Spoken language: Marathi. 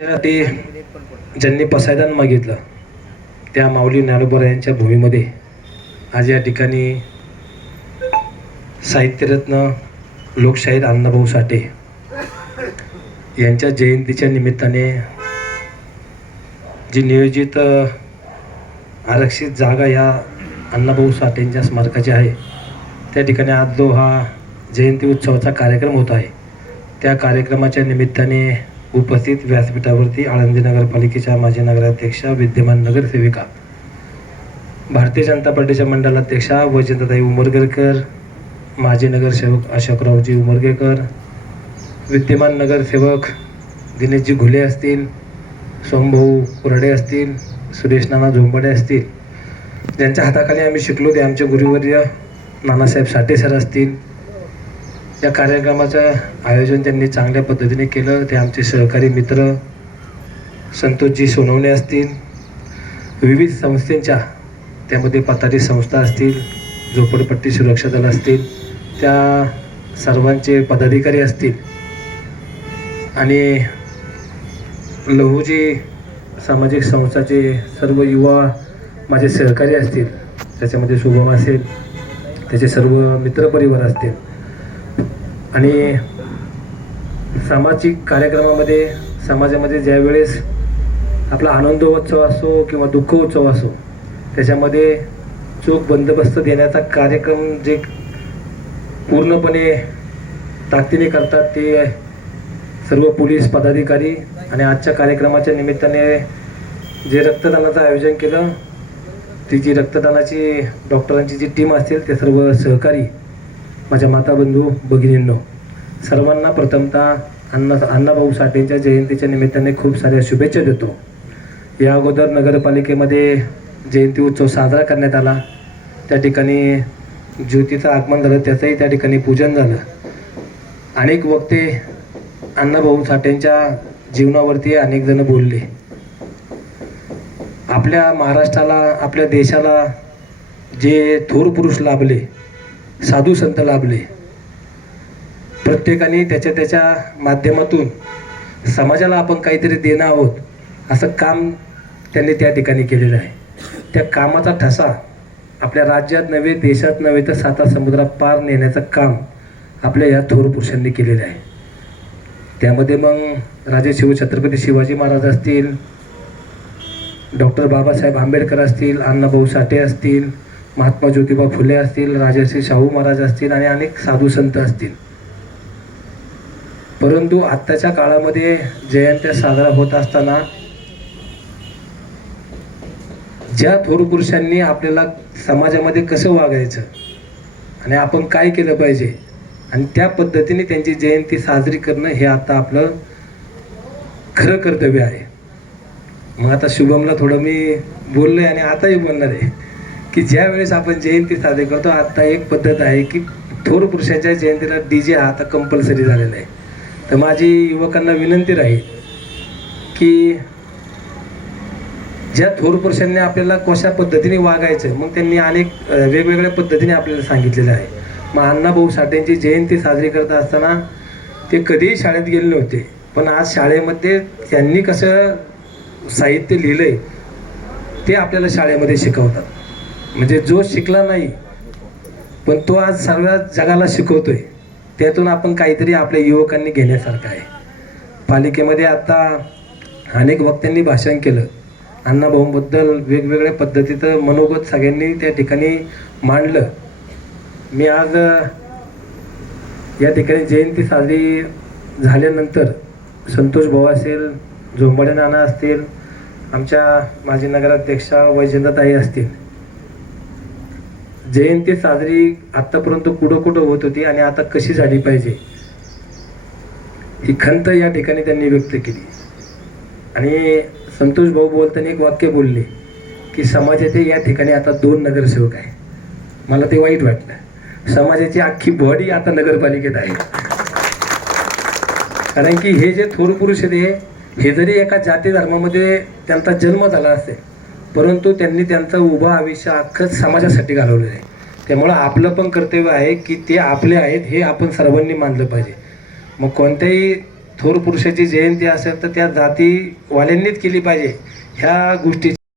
ते ज्यांनी पसायदान मागितलं त्या माऊली ज्ञानोबा यांच्या भूमीमध्ये आज या ठिकाणी साहित्यरत्न लोकशाहीर अण्णाभाऊ साठे यांच्या जयंतीच्या निमित्ताने जी नियोजित आरक्षित जागा या अण्णाभाऊ साठेंच्या स्मारकाची आहे त्या ठिकाणी आज जो हा जयंती उत्सवाचा कार्यक्रम होत आहे त्या कार्यक्रमाच्या निमित्ताने उपस्थित व्यासपीठावरती आळंदी नगरपालिकेच्या माजी नगराध्यक्षा, विद्यमान नगरसेविका, भारतीय जनता पार्टीच्या मंडलाध्यक्षा वैजयंताताई उमरगेकर, माजी नगरसेवक अशोकरावजी उमरगेकर, विद्यमान नगरसेवक दिनेशजी घुले असतील, सोमभाऊ कुराडे असतील, सुरेश नाना झोंबाडे असतील, ज्यांच्या हाताखाली आम्ही शिकलो ते आमचे गुरुवर्य नानासाहेब साठे सर असतील. या कार्यक्रमाचं आयोजन त्यांनी चांगल्या पद्धतीने केलं. ते आमचे सहकारी मित्र संतोषजी सोनवणे असतील, विविध संस्थांच्या त्यामध्ये पतारी संस्था असतील, झोपडपट्टी सुरक्षा दल असतील, त्या सर्वांचे पदाधिकारी असतील आणि लहुजी सामाजिक संस्थाचे सर्व युवा माझे सहकारी असतील, त्याच्यामध्ये शुभम असेल, त्याचे सर्व मित्रपरिवार असतील आणि सामाजिक कार्यक्रमामध्ये समाजामध्ये ज्यावेळेस आपला आनंदोत्सव असो किंवा दुःखोत्सव असो त्याच्यामध्ये चोख बंदोबस्त देण्याचा कार्यक्रम जे पूर्णपणे ताकदीने करतात ते सर्व पोलीस पदाधिकारी आणि आजच्या कार्यक्रमाच्या निमित्ताने जे रक्तदानाचं आयोजन केलं ती जी रक्तदानाची डॉक्टरांची जी टीम असतील ते सर्व सहकारी माझ्या माता बंधू भगिनींनो, सर्वांना प्रथमतः अण्णाभाऊ साठेंच्या जयंतीच्या निमित्ताने खूप साऱ्या शुभेच्छा देतो. या अगोदर नगरपालिकेमध्ये जयंती उत्सव साजरा करण्यात आला, त्या ठिकाणी ज्योतीचं आगमन झालं, त्याचंही त्या ठिकाणी पूजन झालं. अनेक वक्ते अण्णाभाऊ साठेंच्या जीवनावरती अनेक जण बोलले. आपल्या महाराष्ट्राला, आपल्या देशाला जे थोर पुरुष लाभले, साधू संत लाभले, प्रत्येकाने त्याच्या माध्यमातून समाजाला आपण काहीतरी देणं आहोत असं काम त्यांनी त्या ठिकाणी केलेलं आहे. त्या कामाचा ठसा आपल्या राज्यात नव्हे, देशात नव्हे तर 7 समुद्रात पार नेण्याचं काम आपल्या या थोर पुरुषांनी केलेलं आहे. त्यामध्ये मग राजे छत्रपती शिवाजी महाराज असतील, डॉक्टर बाबासाहेब आंबेडकर असतील, अण्णाभाऊ साठे असतील, महात्मा ज्योतिबा फुले असतील, राजर्षी शाहू महाराज असतील आणि अनेक साधू संत असतील. परंतु आत्ताच्या काळामध्ये जयंत्या साजरा होत असताना ज्या थोर पुरुषांनी आपल्याला समाजामध्ये कसं वागायचं आणि आपण काय केलं पाहिजे आणि त्या पद्धतीने त्यांची जयंती साजरी करणं हे आता आपलं खरं कर्तव्य आहे. मग आता शुभमला थोडं मी बोललोय आणि आताही बोलणार आहे की ज्या वेळेस आपण जयंती साजरी करतो, आता एक पद्धत आहे की थोर पुरुषाच्या जयंतीला DJ हा आता कंपल्सरी झालेला आहे. तर माझी युवकांना विनंती राहील की ज्या थोर पुरुषांनी आपल्याला कशा पद्धतीने वागायचं मग त्यांनी अनेक वेगवेगळ्या पद्धतीने आपल्याला सांगितलेलं आहे. मग अण्णाभाऊ साठेंची जयंती साजरी करत असताना ते कधीही शाळेत गेले नव्हते, पण आज शाळेमध्ये त्यांनी कसं साहित्य लिहिलंय ते आपल्याला शाळेमध्ये शिकवतात. म्हणजे जो शिकला नाही पण तो आज सर्व जगाला शिकवतोय, त्यातून आपण काहीतरी आपल्या युवकांनी घेण्यासारखं आहे. पालिकेमध्ये आता अनेक वक्त्यांनी भाषण केलं, अण्णाभाऊंबद्दल वेगवेगळ्या पद्धतीचं मनोगत सगळ्यांनी त्या ठिकाणी मांडलं. मी आज या ठिकाणी जयंती साजरी झाल्यानंतर संतोष भाऊ असेल, झोंबाडे नाना असतील, आमच्या माजी नगराध्यक्षा वैजयंताताई असतील, जयंती साजरी आतापर्यंत कुठं होत होती आणि आता कशी झाली पाहिजे ही खंत या ठिकाणी त्यांनी व्यक्त केली. आणि संतोष भाऊ बोलताना एक वाक्य बोलले की समाजाचे या ठिकाणी आता 2 नगरसेवक आहे. मला ते वाईट वाटलं. समाजाची अख्खी बॉडी आता नगरपालिकेत आहे. कारण की हे जे थोर पुरुष आहेत हे जरी एका जाती धर्मामध्ये त्यांचा जन्म झाला असेल परंतु त्यांनी त्यांचं उभं आयुष्य अख्खं समाजासाठी घालवलेलं आहे. त्यामुळं आपलं पण कर्तव्य आहे की ते आपले आहेत हे आपण सर्वांनी मानलं पाहिजे. मग कोणत्याही थोर पुरुषाची जयंती असेल तर त्या जातीवाल्यांनीच केली पाहिजे ह्या गोष्टी